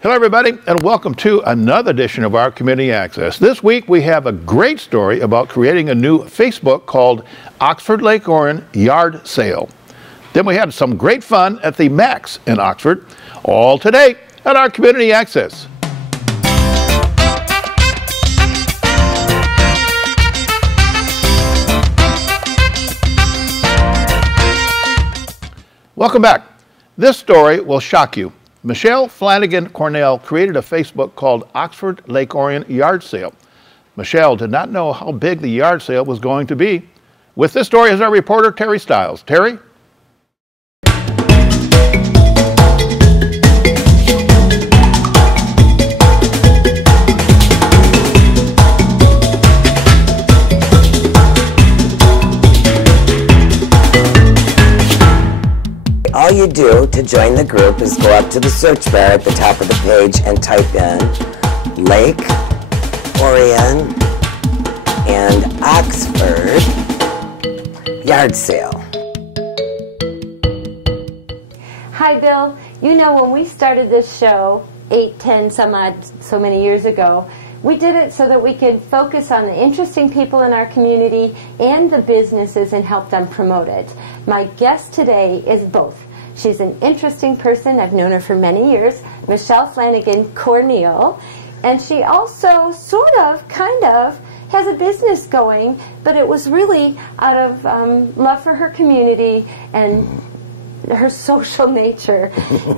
Hello, everybody, and welcome to another edition of our Community Access. This week, we have a great story about creating a new Facebook called Oxford Lake Orion Yard Sale. Then we had some great fun at the Max in Oxford, all today at our Community Access. Welcome back. This story will shock you. Michelle Flanagan Cornell created a Facebook called Oxford Lake Orion Yard Sale. Michelle did not know how big the yard sale was going to be. With this story is our reporter, Teri Stiles. Teri? All you do to join the group is go up to the search bar at the top of the page and type in Lake Orion and Oxford Yard Sale. Hi, Bill. You know, when we started this show 8, 10, so many years ago, we did it so that we could focus on the interesting people in our community and the businesses and help them promote it. My guest today is both. She's an interesting person. I've known her for many years, Michelle Flanagan Cornell, and she also kind of, has a business going, but it was really out of love for her community and her social nature.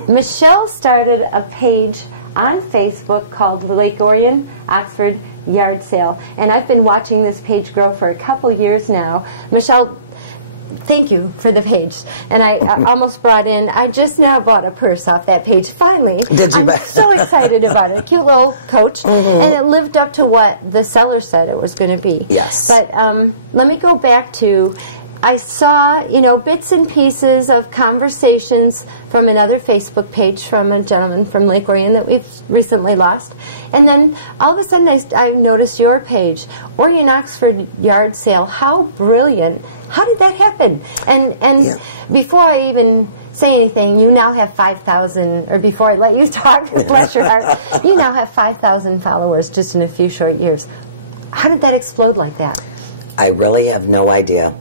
Michelle started a page on Facebook called Lake Orion Oxford Yard Sale, and I've been watching this page grow for a couple years now. Michelle, thank you for the page. And I almost I just now bought a purse off that page, finally. Did you? I'm so excited about it. A cute little Coach. And it lived up to what the seller said it was going to be. Yes. But let me go back to, I saw, bits and pieces of conversations from another Facebook page from a gentleman from Lake Orion that we've recently lost. And then all of a sudden I noticed your page, Orion Oxford Yard Sale. How brilliant. How did that happen? And before I even say anything, you now have 5,000, or before I let you talk, bless your heart, you now have 5,000 followers just in a few short years. How did that explode like that? I really have no idea.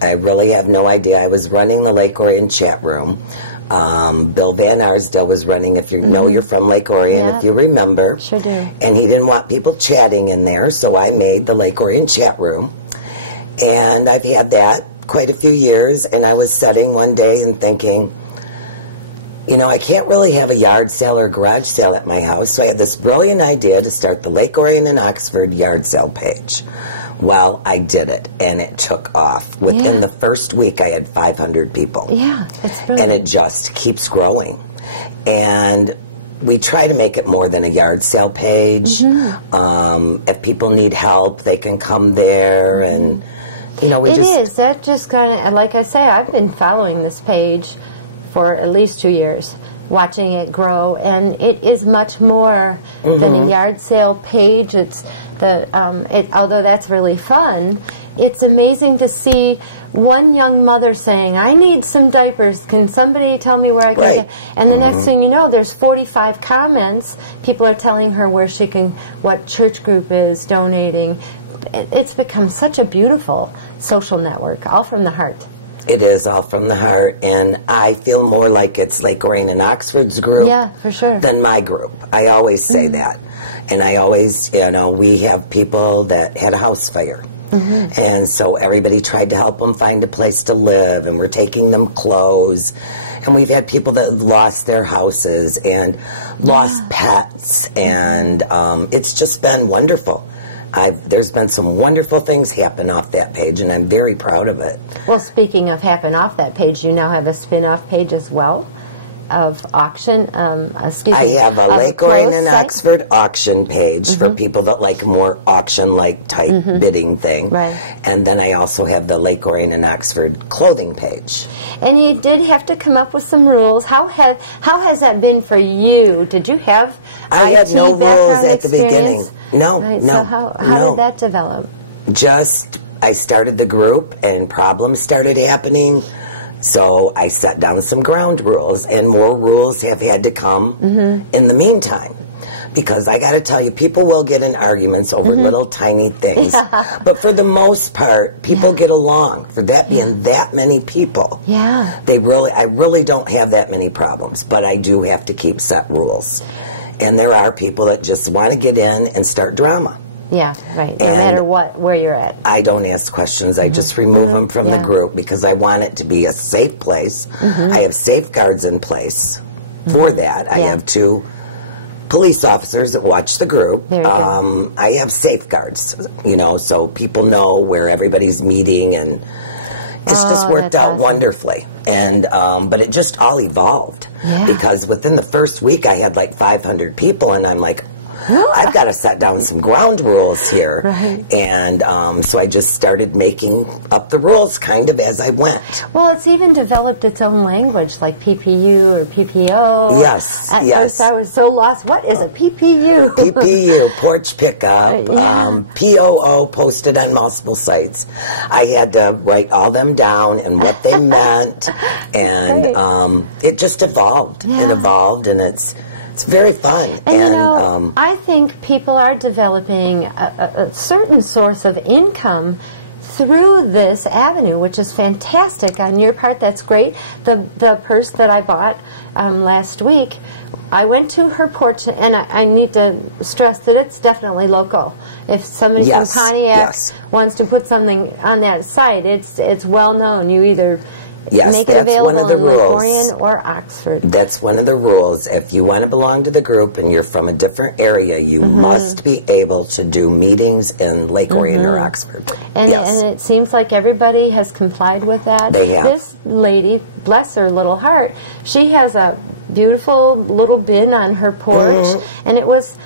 I really have no idea. I was running the Lake Orion chat room. Bill Van Arsdale was running, if you know you're from Lake Orion, if you remember. Sure do. And he didn't want people chatting in there, so I made the Lake Orion chat room. And I've had that quite a few years, and I was sitting one day and thinking, I can't really have a yard sale or garage sale at my house, so I had this brilliant idea to start the Lake Orion and Oxford yard sale page. Well, I did it, and it took off. Within the first week, I had 500 people. Yeah, it's brilliant. And it just keeps growing. And we try to make it more than a yard sale page. If people need help, they can come there, and that just kind of, like I say, I've been following this page for at least 2 years, watching it grow, and it is much more than a yard sale page. It's although that's really fun, it's amazing to see one young mother saying, I need some diapers, can somebody tell me where I can get? And the next thing you know, there's 45 comments. People are telling her where she can, what church group is donating. It's become such a beautiful social network, all from the heart. It is all from the heart, and I feel more like it's Lake Orion and Oxford's group for sure. than my group. I always say that. And I always, we have people that had a house fire. And so everybody tried to help them find a place to live, and we're taking them clothes. And we've had people that lost their houses and lost pets, and it's just been wonderful. There's been some wonderful things happen off that page, and I'm very proud of it. Well, speaking of happen off that page, you now have a spin-off page as well of auction. I have a Lake Orion and Oxford auction page for people that like more auction-like type bidding thing. Right. And then I also have the Lake Orion and Oxford clothing page. And you did have to come up with some rules. How has that been for you? Did you have I IT had no rules at the beginning. No, right, no. So how did that develop? Just, I started the group and problems started happening. So I set down some ground rules, and more rules have had to come in the meantime. Because I got to tell you, people will get in arguments over little tiny things. But for the most part, people get along. For that being that many people, I really don't have that many problems. But I do have to keep set rules. And there are people that just want to get in and start drama. Yeah, right. No matter where you're at. I don't ask questions. I just remove them from the group because I want it to be a safe place. I have safeguards in place for that. I have 2 police officers that watch the group. I have safeguards, you know, so people know where everybody's meeting, and it's just worked out wonderfully. And but it just all evolved because within the first week I had like 500 people, and I'm like, I've got to set down some ground rules here. And so I just started making up the rules kind of as I went. Well, it's even developed its own language, like PPU or PPO. At first I was so lost. What is a PPU? PPU, porch pickup, POO, posted on multiple sites. I had to write all them down and what they meant. And it just evolved. It evolved, and it's very fun. And you know, I think people are developing a certain source of income through this avenue, which is fantastic on your part. That's great. The purse that I bought last week, I went to her porch, and I need to stress that it's definitely local. If somebody from Pontiac wants to put something on that site, it's well known. You either make it available in Lake Orion or Oxford. That's one of the rules. If you want to belong to the group and you're from a different area, you must be able to do meetings in Lake Orion or Oxford. And it seems like everybody has complied with that. They have. This lady, bless her little heart, she has a beautiful little bin on her porch, and it was...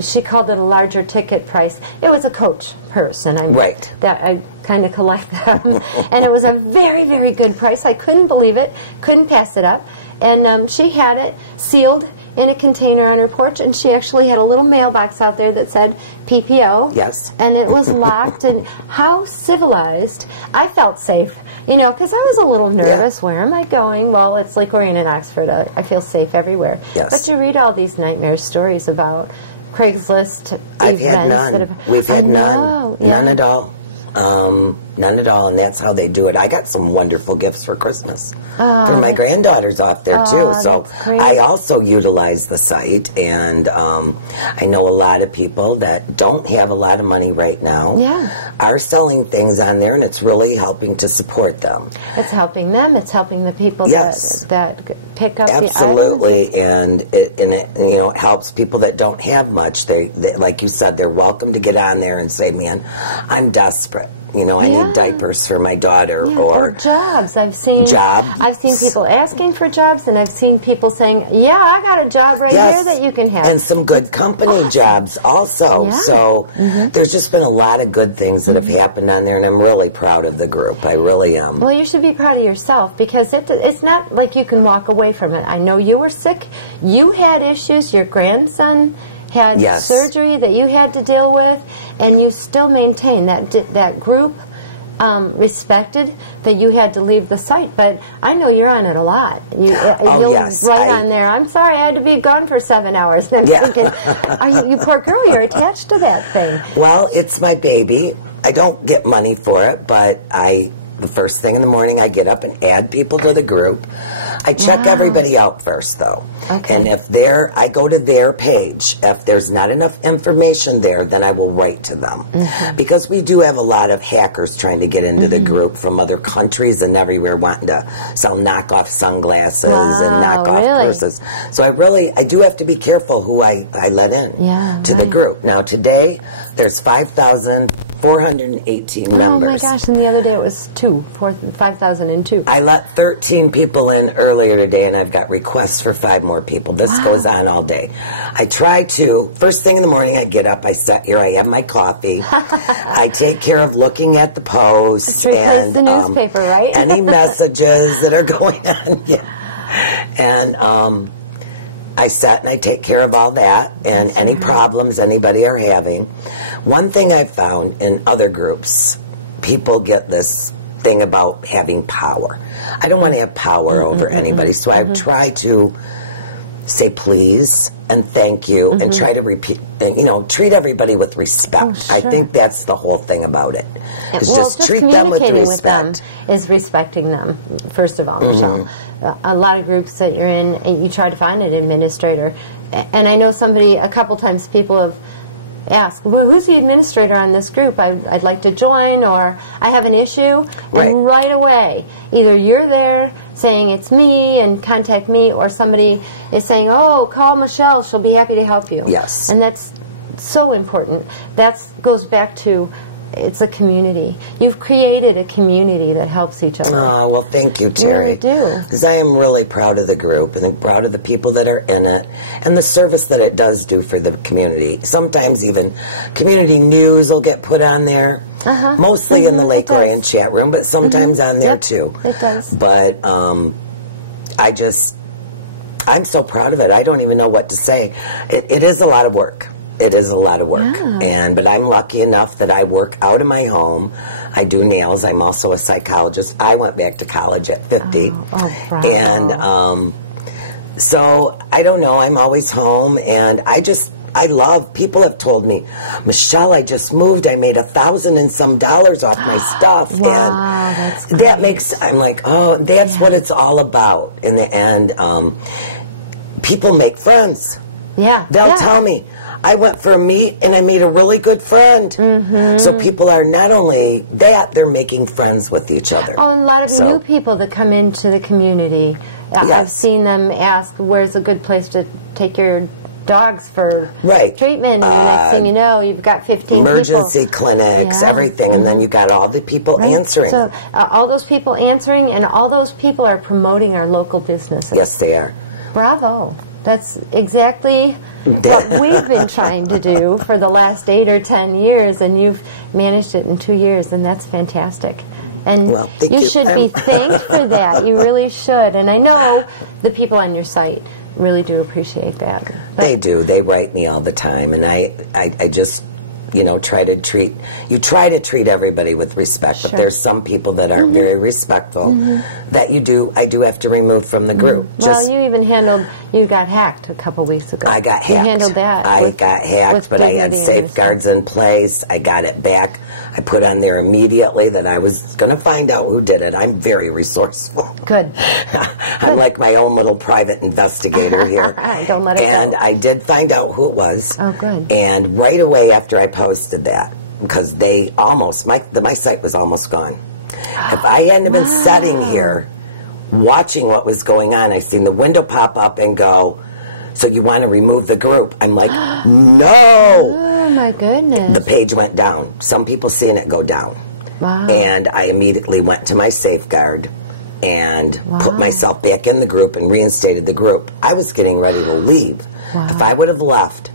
she called it a larger ticket price. It was a Coach purse, and I kind of collect them. And it was a very, very good price. I couldn't believe it, couldn't pass it up. And she had it sealed in a container on her porch, and she actually had a little mailbox out there that said PPO. And it was locked, and how civilized. I felt safe, you know, because I was a little nervous. Where am I going? Well, it's Lake Orion and Oxford. I feel safe everywhere. But you read all these nightmare stories about Craigslist I've events. had none. We've had none. None at all. None at all, and that's how they do it. I got some wonderful gifts for Christmas for my granddaughters off there too. So I also utilize the site, and I know a lot of people that don't have a lot of money right now are selling things on there, and it's really helping to support them. It's helping them. It's helping the people that pick up the items. Absolutely, and it you know, it helps people that don't have much. They like you said, they're welcome to get on there and say, "Man, I'm desperate. You know, I need diapers for my daughter," or jobs. I've seen people asking for jobs, and I've seen people saying, "Yeah, I got a job right here that you can have," and some good company jobs also. So there's just been a lot of good things that have happened on there, and I'm really proud of the group. I really am. Well, you should be proud of yourself, because it's not like you can walk away from it. I know you were sick. You had issues. Your grandson had surgery that you had to deal with, and you still maintain that group respected that you had to leave the site. But I know you're on it a lot. You'll write on there, "I'm sorry, I had to be gone for 7 hours." And I'm thinking, you poor girl, you're attached to that thing. Well, it's my baby. I don't get money for it, but the first thing in the morning, I get up and add people to the group. I check everybody out first, though. And if I go to their page. If there's not enough information there, then I will write to them. Because we do have a lot of hackers trying to get into the group from other countries and everywhere, wanting to sell knockoff sunglasses and knockoff purses. So I do have to be careful who I let in to the group. Now, today, there's 5,418 members. Oh my gosh, and the other day it was 5,002. I let 13 people in earlier today, and I've got requests for 5 more people. This goes on all day. I try to, first thing in the morning, I get up, I sit here, I have my coffee. I take care of looking at the posts. And the newspaper, right? Any messages that are going on. And I sit and I take care of all that, and any problems anybody are having. One thing I've found in other groups, people get this thing about having power. I don't want to have power over anybody, so I try to say please and thank you and try to repeat, you know, treat everybody with respect. Oh, sure. I think that's the whole thing about it. Well, just treat them with respect. With them is respecting them, first of all, Michelle. A lot of groups that you're in, and you try to find an administrator. And I know somebody, a couple times people have asked, well, who's the administrator on this group? I'd like to join, or I have an issue. And right away, either you're there saying it's me and contact me, or somebody is saying, oh, call Michelle, she'll be happy to help you. Yes. And that's so important. That goes back to, it's a community. You've created a community that helps each other. Oh, well, thank you, Terry. You really do. Because I am really proud of the group, and I'm proud of the people that are in it, and the service that it does do for the community. Sometimes even community news will get put on there, mostly in the Lake Orion chat room, but sometimes on there too. It does. But I'm so proud of it. I don't even know what to say. It is a lot of work. It is a lot of work, but I'm lucky enough that I work out of my home. I do nails. I'm also a psychologist. I went back to college at 50. Oh, bravo. And so I don't know. I'm always home, and I love, people have told me, Michelle, I just moved. I made $1,000 and some dollars off my stuff. Wow, and that's great. that makes, I'm like, oh, that's what it's all about. In the end, people make friends. Yeah. They'll tell me, I went for a meet and I made a really good friend. So people are not only that, they're making friends with each other. Oh, and a lot of new people that come into the community. I've seen them ask, where's a good place to take your dogs for treatment? And the next thing you know, you've got 15 emergency clinics, everything, and then you got all the people answering. So all those people answering, and all those people are promoting our local businesses. Yes, they are. Bravo. That's exactly what we've been trying to do for the last 8 or 10 years, and you've managed it in 2 years, and that's fantastic. And you should be thanked for that. You really should. And I know the people on your site really do appreciate that. But they do. They write me all the time, and I just, you know, try to treat everybody with respect, but there's some people that aren't very respectful that I do have to remove from the group. Well, you got hacked a couple weeks ago. I got hacked. You handled that. I got hacked, but I had safeguards in place. I got it back. I put on there immediately that I was going to find out who did it. I'm very resourceful. Good. I'm like my own little private investigator here. Don't let it go. And I did find out who it was. Oh, good. And right away after I posted that, because my site was almost gone. If I hadn't been sitting here watching what was going on, I seen the window pop up and go, so you want to remove the group? I'm like, no. Oh, my goodness. The page went down. Some people seen it go down. Wow. And I immediately went to my safeguard and put myself back in the group and reinstated the group. I was getting ready to leave. Wow. If I would have left,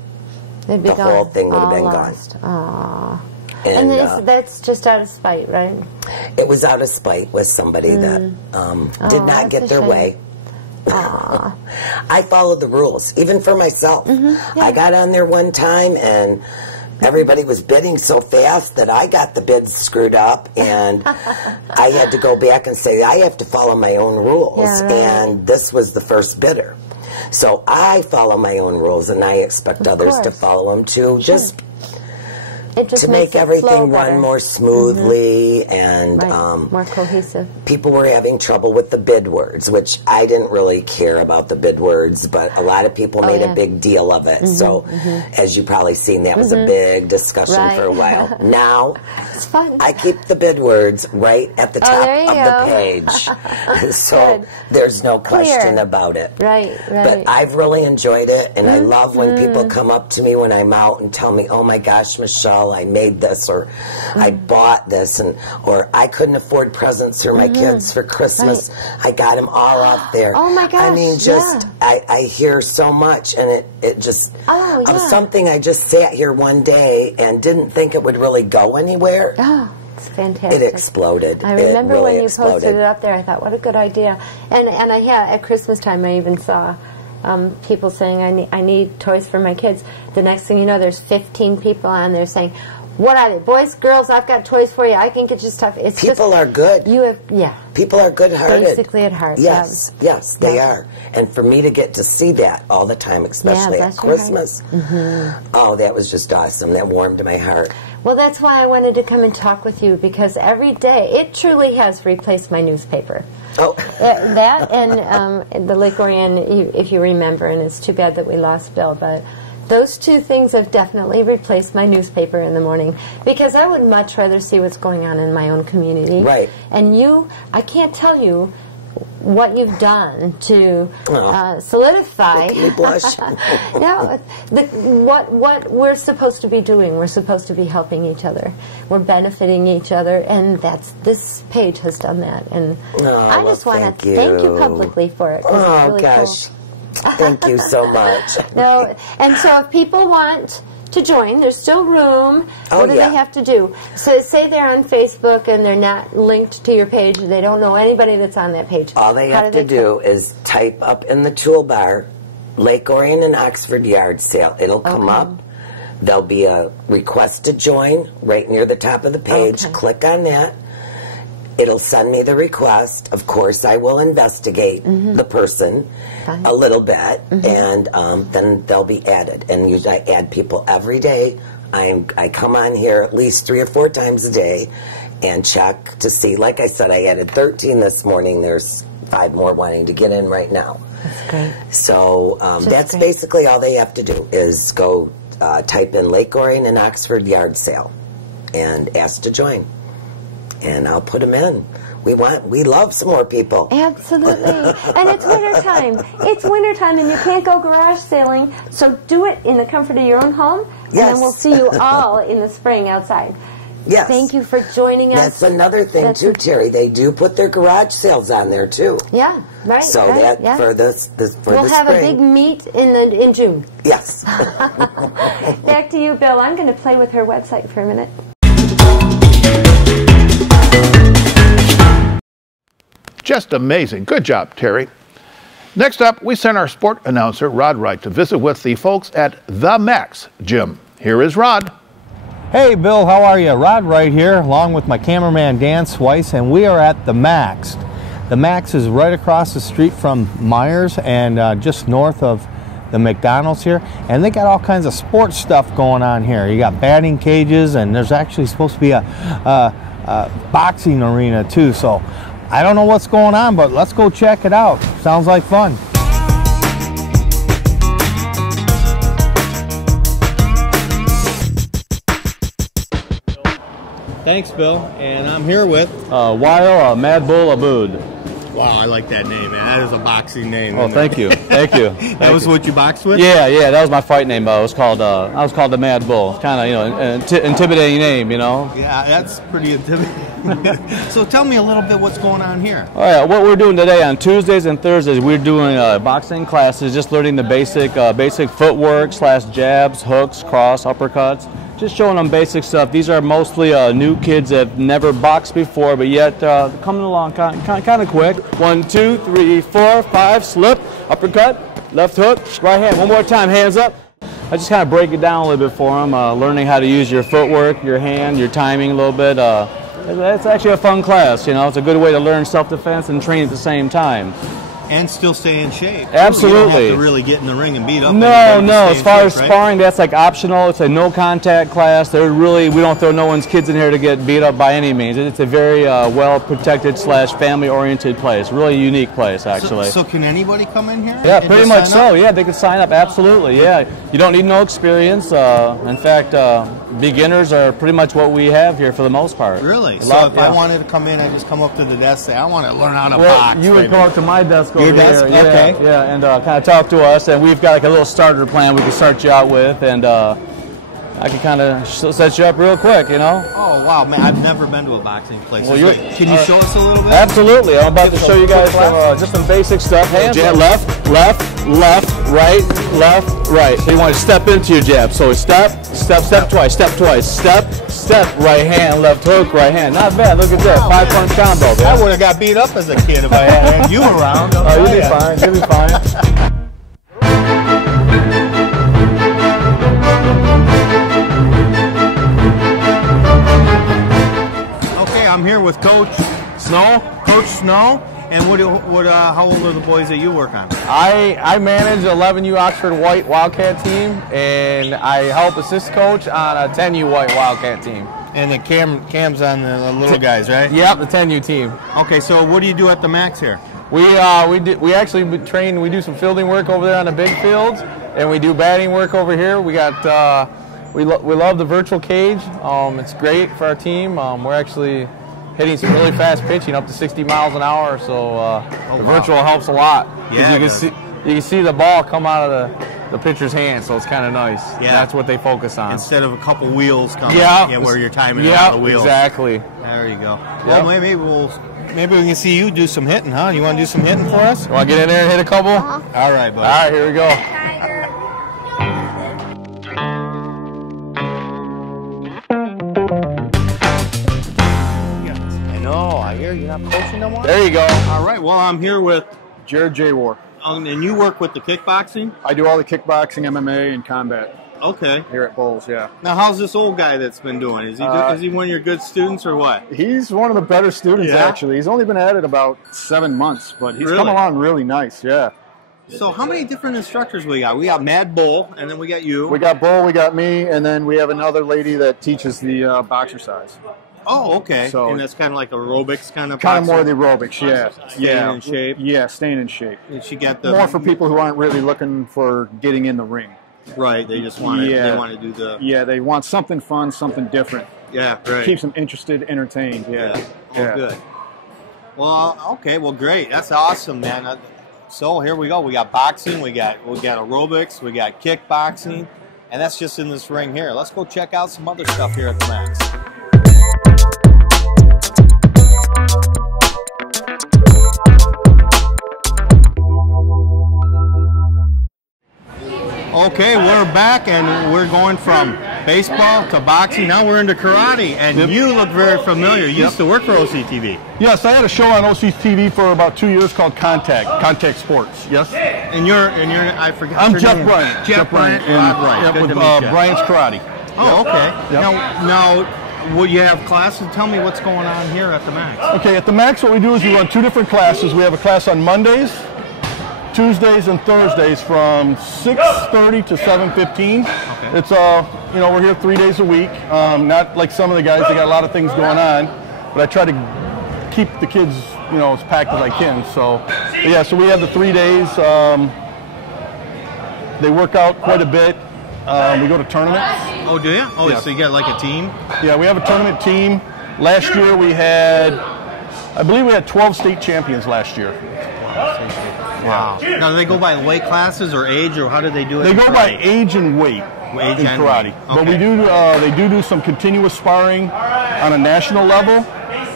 the whole thing would have been lost. gone. Aww. And that's just out of spite, right? It was out of spite with somebody that did not get their way. I followed the rules, even for myself. I got on there one time, and everybody was bidding so fast that I got the bids screwed up, and I had to go back and say, I have to follow my own rules. Yeah, right. And this was the first bidder. So I follow my own rules, and I expect others to follow them too. Just to make everything run more smoothly and more cohesive. People were having trouble with the bid words, which I didn't really care about the bid words, but a lot of people made a big deal of it. So as you probably seen, that was a big discussion for a while. Now it's fun. I keep the bid words right at the top of the page. So there's no question about it. Right. But I've really enjoyed it, and I love when people come up to me when I'm out and tell me, oh my gosh, Michelle, I made this, or I bought this, or I couldn't afford presents for my kids for Christmas. I got them all out there. Oh my gosh! I mean, I hear so much, and it just of something I just sat here one day and didn't think it would really go anywhere. Oh, it's fantastic! It exploded. I remember really when you posted it up there. I thought, what a good idea! And I had at Christmas time, I even saw people saying, I need toys for my kids. The next thing you know, there's 15 people on there saying, What are they? Boys, girls, I've got toys for you. I can get you stuff. It's people are good. You have, yeah. People are good-hearted. Basically at heart. Yes, yes, they are. And for me to get to see that all the time, especially at Christmas, oh, that was just awesome. That warmed my heart. Well, that's why I wanted to come and talk with you, because every day, it truly has replaced my newspaper. Oh. That and the Lake Orion, if you remember, and it's too bad that we lost Bill, but those two things have definitely replaced my newspaper in the morning, because I would much rather see what's going on in my own community. Right. And I can't tell you what you've done to solidify what we're supposed to be doing. We're supposed to be helping each other. We're benefiting each other, and this page has done that. And I just want to thank you publicly for it. Oh, it's really gosh. Cool. Thank you so much. No, and so if people want to join, there's still room. What do they have to do? So say they're on Facebook and they're not linked to your page. They don't know anybody that's on that page. All they have to do is type up in the toolbar, Lake Orion and Oxford Yard Sale. It'll come up. There'll be a request to join right near the top of the page. Click on that. It'll send me the request. Of course, I will investigate the person a little bit, and then they'll be added. And usually I add people every day. I come on here at least 3 or 4 times a day and check to see. Like I said, I added 13 this morning. There's 5 more wanting to get in right now. That's great. So that's basically all they have to do is go type in Lake Orion and Oxford Yard Sale and ask to join. And I'll put them in. We love some more people. Absolutely. And it's wintertime. It's wintertime, and you can't go garage sailing, so do it in the comfort of your own home, and then we'll see you all in the spring outside. Yes. Thank you for joining us. That's another thing, too, Terry. They do put their garage sales on there, too. Yeah, right. So for the spring. We'll have a big meet in June. Yes. Back to you, Bill. I'm going to play with her website for a minute. Just amazing. Good job, Terry. Next up, we sent our sport announcer, Rod Wright, to visit with the folks at The Max Gym. Here is Rod. Hey, Bill, how are you? Rod Wright here, along with my cameraman, Dan Swice, and we are at The Max. The Max is right across the street from Myers and just north of the McDonald's here. And they got all kinds of sports stuff going on here. You got batting cages, and there's actually supposed to be a boxing arena, too. So I don't know what's going on, but let's go check it out. Sounds like fun. Thanks, Bill. And I'm here with Wael Mad Bull Abood. Wow, I like that name, man. That is a boxing name. Oh, thank you, thank you. That was what you boxed with? Yeah, that was my fight name. I was called the Mad Bull. Kind of, an intimidating name, Yeah, that's pretty intimidating. So tell me a little bit what's going on here. All right, what we're doing today on Tuesdays and Thursdays, we're doing boxing classes, just learning the basic footwork / jabs, hooks, cross, uppercuts. Just showing them basic stuff. These are mostly new kids that have never boxed before, but yet coming along kind of quick. 1, 2, 3, 4, 5, slip, uppercut, left hook, right hand. One more time, hands up. I just kind of break it down a little bit for them, learning how to use your footwork, your hand, your timing a little bit. It's actually a fun class, It's a good way to learn self-defense and train at the same time. And still stay in shape. Absolutely. You don't have to really get in the ring and beat up. No. As far as sparring, that's like optional. It's a no-contact class. We don't throw no one's kids in here to get beat up by any means. It's a very well-protected / family-oriented place. Really unique place, actually. So can anybody come in here? Yeah, pretty much so. Yeah, they can sign up. Absolutely. Yeah, you don't need no experience. In fact, beginners are pretty much what we have here for the most part. Really? So if I wanted to come in, I just come up to the desk, say, I want to learn how to box. You would go up to my desk. Your desk? Okay. Yeah, and kind of talk to us, and we've got like a little starter plan we can start you out with, and I can kind of set you up real quick, Oh, wow, man, I've never been to a boxing place. Well, can you show us a little bit? Absolutely. I'm about to show you guys just some basic stuff. Jab, left, right, left, right. So you want to step into your jab. So step twice, step, right hand, left hook, right hand. Not bad. Look at that. 5-punch combo. Man. I would have got beat up as a kid if I had you around. Oh, you'll be fine. You'll be fine. with Coach Snow. Coach Snow. And how old are the boys that you work on? I manage 11U Oxford White Wildcat team, and I help assist coach on a 10U White Wildcat team. And the Cam's on the little guys, right? Yep, the 10U team. Okay, so what do you do at the Max here? We actually train. We do some fielding work over there on the big fields, and we do batting work over here. We got we love the virtual cage. It's great for our team. We're actually hitting some really fast pitching up to 60 miles an hour, so the virtual helps a lot. Yeah, you can see the ball come out of the pitcher's hand, so it's kind of nice. Yeah, that's what they focus on instead of a couple wheels coming. Yeah, where you're timing it on the wheels. Exactly. There you go. Well, maybe we can see you do some hitting, huh? You want to do some hitting for us? You want to get in there and hit a couple? All right, buddy. All right, here we go. I hear you're not coaching no more? There you go. All right, well, I'm here with Jared J. War. And you work with the kickboxing? I do all the kickboxing, MMA, and combat. Okay. Here at Bowles, yeah. Now, how's this old guy that's been doing? Is he one of your good students or what? He's one of the better students, actually. He's only been at it about 7 months, but he's come along really nice, yeah. So how many different instructors we got? We got Mad Bull, and then we got you. We got Bull, we got me, and then we have another lady that teaches the boxercise. Oh, okay. So, and that's kind of like aerobics kind of. Kind of more the aerobics, yeah. Staying in shape. Yeah, staying in shape. And she got the more for people who aren't really looking for getting in the ring. Right. They just want to. They want to do the. Yeah, they want something fun, something different. Yeah, right. Keeps them interested, entertained. Yeah. Oh, good. Well, okay. Well, great. That's awesome, man. So here we go. We got boxing. We got aerobics. We got kickboxing, and that's just in this ring here. Let's go check out some other stuff here at the Max. Okay, we're back, and we're going from baseball to boxing. Now we're into karate, and you look very familiar. You used to work for OCTV. Yes, I had a show on OCTV for about 2 years called Contact Sports. Yes. And you're I forgot. I'm Jeff Bryant. Jeff Bryant. Right. With Bryant's Karate. Oh, okay. Yep. Now, will you have classes? Tell me what's going on here at the Max. Okay, at the Max, what we do is we run 2 different classes. We have a class on Mondays, Tuesdays, and Thursdays from 6:30 to 7:15. Okay. It's we're here 3 days a week. Not like some of the guys; they got a lot of things going on. But I try to keep the kids, as packed as I can. So we have the 3 days. They work out quite a bit. We go to tournaments. Oh, do you? Oh, yeah. So you got like a team? Yeah, we have a tournament team. Last year I believe we had 12 state champions last year. Wow. Now, do they go by weight classes or age, or how do they do it? They go by age and weight in karate. Okay. But they do some continuous sparring on a national level,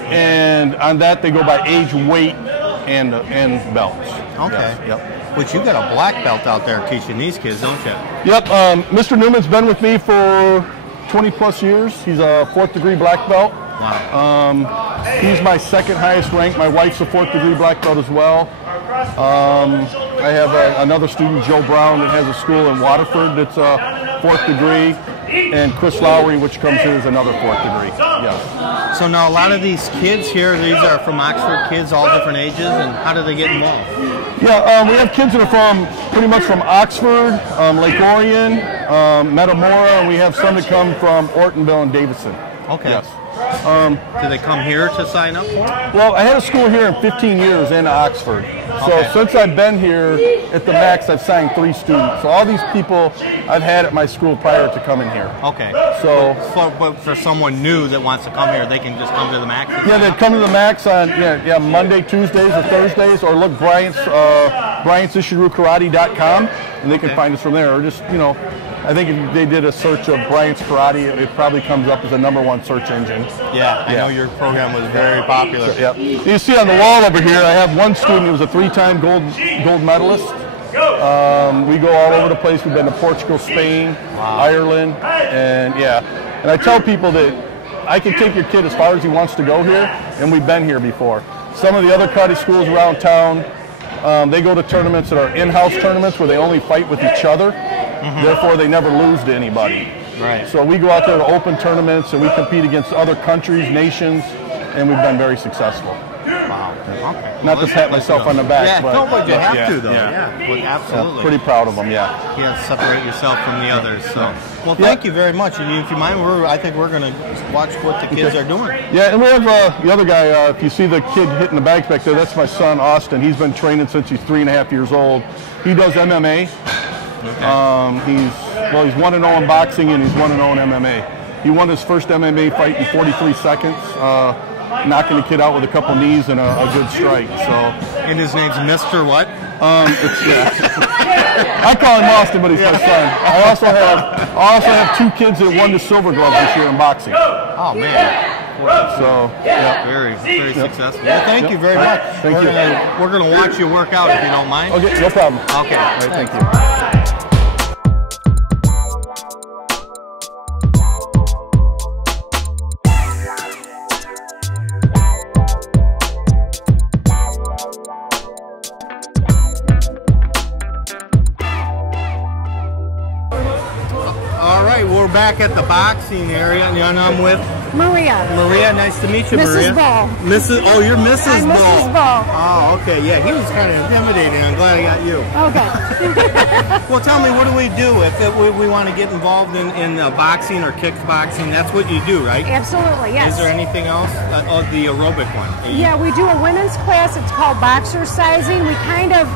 and on that they go by age, weight, and belts. Okay. Yes. Yep. But you got a black belt out there teaching these kids, don't you? Yep. Mr. Newman's been with me for 20 plus years. He's a 4th degree black belt. Wow. He's my 2nd highest rank. My wife's a 4th degree black belt as well. I have another student, Joe Brown, that has a school in Waterford that's a 4th degree, and Chris Lowry, which comes here, is another 4th degree. Yes. So now a lot of these kids here, these are from Oxford kids, all different ages, and how do they get involved? Yeah, we have kids that are pretty much from Oxford, Lake Orion, Metamora, and we have some that come from Ortonville and Davison. Okay. Yes. Do they come here to sign up for? Well, I had a school here in 15 years in Oxford. So since I've been here at the Max, I've signed 3 students. So all these people I've had at my school prior to coming here. Okay. So but for someone new that wants to come here, they can just come to the Max? Yeah, they come to the Max on Monday, Tuesdays, or Thursdays, or look Bryant'sIshirukarate.com, and they can find us from there. Or just, I think if they did a search of Bryant's Karate, it probably comes up as the #1 search engine. Yeah, I know your program was very popular. So, you see on the wall over here, I have one student who was a 3-time gold medalist. We go all over the place. We've been to Portugal, Spain, Ireland, and And I tell people that I can take your kid as far as he wants to go here, and we've been here before. Some of the other karate schools around town, they go to tournaments that are in-house tournaments where they only fight with each other. Therefore, they never lose to anybody. Right. So we go out there to open tournaments, and we compete against other countries, nations, and we've been very successful. Wow. Okay. Not to pat myself on the back, but, no, but you have yeah, to, though. Yeah, Well, absolutely. yeah, pretty proud of them, yeah. You have to separate yourself from the others. So, well, thank you very much. And if you mind, I think we're going to watch what the kids are doing. Yeah, and we have the other guy. If you see the kid hitting the bags back there, that's my son Austin. He's been training since he's 3.5 years old. He does MMA. Okay. He's 1-0 in boxing and he's 1-0 in MMA. He won his first MMA fight in 43 seconds. Knocking the kid out with a couple knees and a good strike. So, and his name's Mr. What? I call him Austin, but he's my son. I also have 2 kids that won the silver glove this year in boxing. Oh man! So yeah, very successful. Well, thank you very much. Thank you. We're gonna watch you work out if you don't mind. Okay, no problem. Okay, all right, thank you. We're back at the boxing area, and I'm with Maria. Maria, nice to meet you, Maria. Mrs. Ball. Oh, you're Mrs. I'm Ball. Mrs. Ball. Oh, okay, yeah. He was kind of intimidating. I'm glad I got you. Okay. Well, tell me, what do we do if we want to get involved in boxing or kickboxing? That's what you do, right? Absolutely, yes. Is there anything else? The aerobic one. Yeah, we do a women's class. It's called boxercising. We kind of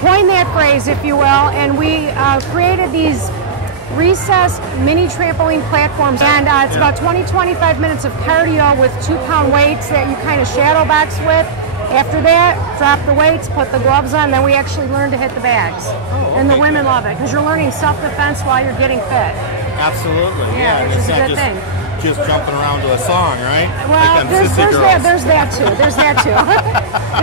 coined that phrase, if you will, and we created these recessed mini trampoline platforms, and it's about 20-25 minutes of cardio with 2-pound weights that you kind of shadow box with. After that, drop the weights, put the gloves on, then we actually learn to hit the bags. Oh, okay. And the women love it because you're learning self-defense while you're getting fit. Absolutely. Yeah, which is a good thing. Just jumping around to a song, right? Well, like there's that too. There's that too.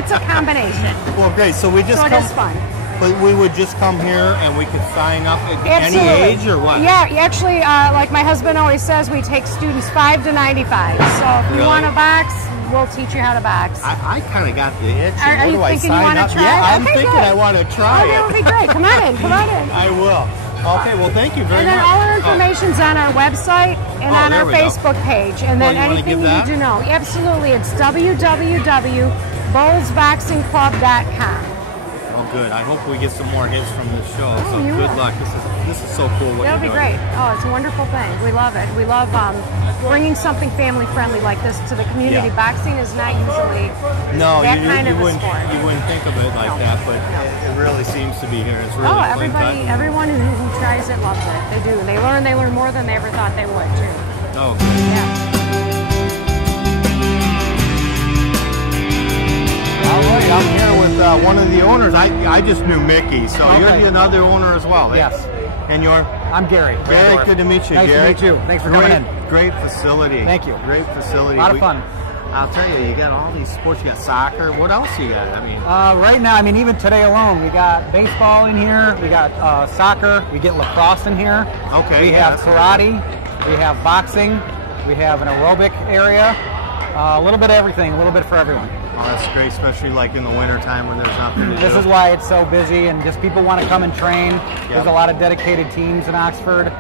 It's a combination. Well, great. So we just it is fun. But we would just come here and we could sign up at any age or what? Yeah, actually, like my husband always says, we take students 5 to 95. So if you want to box, we'll teach you how to box. I kind of got the itch. Are you thinking you want to try? Yeah, I'm thinking I want to try it. That would be great. Come on in. Come on in. I will. Okay, well, thank you very much. And then all our information's on our website and on our Facebook page. And then anything you need to know. Absolutely. It's www.bullsboxingclub.com. Oh, good. I hope we get some more hits from this show. So good luck. This is so cool. That'll be great. Oh, it's a wonderful thing. We love it. We love bringing something family friendly like this to the community. Yeah. Boxing is not usually that kind of a sport. You wouldn't think of it like that, but it really seems to be here. It's really everyone who tries it loves it. They do. They learn more than they ever thought they would too. Oh, good. Yeah. All right, I'm here with one of the owners. I just knew Mickey, so you're another owner as well. Yes. And you're? I'm Gary. Very good to meet you, Gary. Nice to meet you. Thanks for coming in. Great facility. Thank you. Great facility. A lot of fun. I'll tell you, you got all these sports. You got soccer. What else you got? I mean, right now, even today alone, we got baseball in here. We got soccer. We get lacrosse in here. Okay. We have karate. We have boxing. We have an aerobic area. A little bit of everything. A little bit for everyone. Oh, that's great, especially like in the wintertime when there's nothing to do. This is why it's so busy, and just people want to come and train. Yep. There's a lot of dedicated teams in Oxford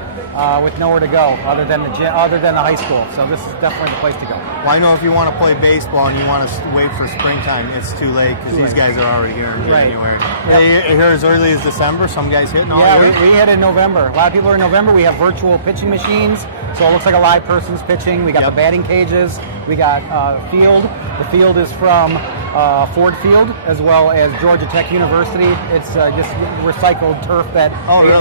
with nowhere to go other than the high school. So this is definitely the place to go. Well, I know if you want to play baseball and you want to wait for springtime, it's too late because these guys are already here in January. Right. Yep. They're here as early as December. Some guys hitting all year. Yeah, we hit in November. A lot of people are in November. We have virtual pitching machines, so it looks like a live person's pitching. We got the batting cages. We got field. The field is from Ford Field as well as Georgia Tech University. It's just recycled turf that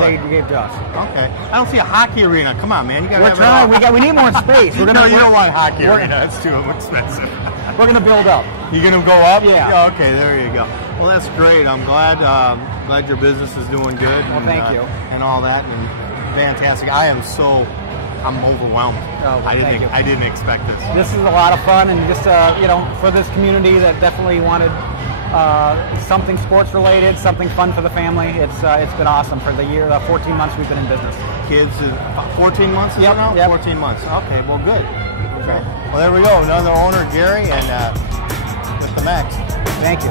they gave to us. Okay. I don't see a hockey arena. Come on, man. You got to have it. We need more space. You don't want a hockey arena. It's too expensive. We're going to build up. You're going to go up? Yeah. Okay, there you go. Well, that's great. I'm glad your business is doing good. Well, thank you. And all that. And fantastic. I'm overwhelmed. Oh, well, I didn't expect this. This is a lot of fun, and just for this community that definitely wanted something sports related, something fun for the family. It's been awesome for the 14 months we've been in business. Kids, 14 months? Yep. Now? Yep. 14 months. Okay, well, good. Okay. Well, there we go. Another owner, Gary, and with the Max. Thank you.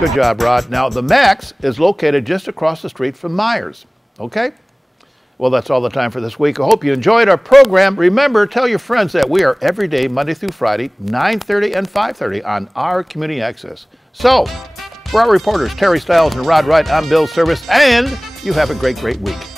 Good job, Rod. Now, the Max is located just across the street from Myers. Okay. Well, that's all the time for this week. I hope you enjoyed our program. Remember, tell your friends that we are every day, Monday through Friday, 9:30 and 5:30 on our Community Access. So, for our reporters, Teri, Stiles, and Rod Wright, I'm Bill Service, and you have a great, great week.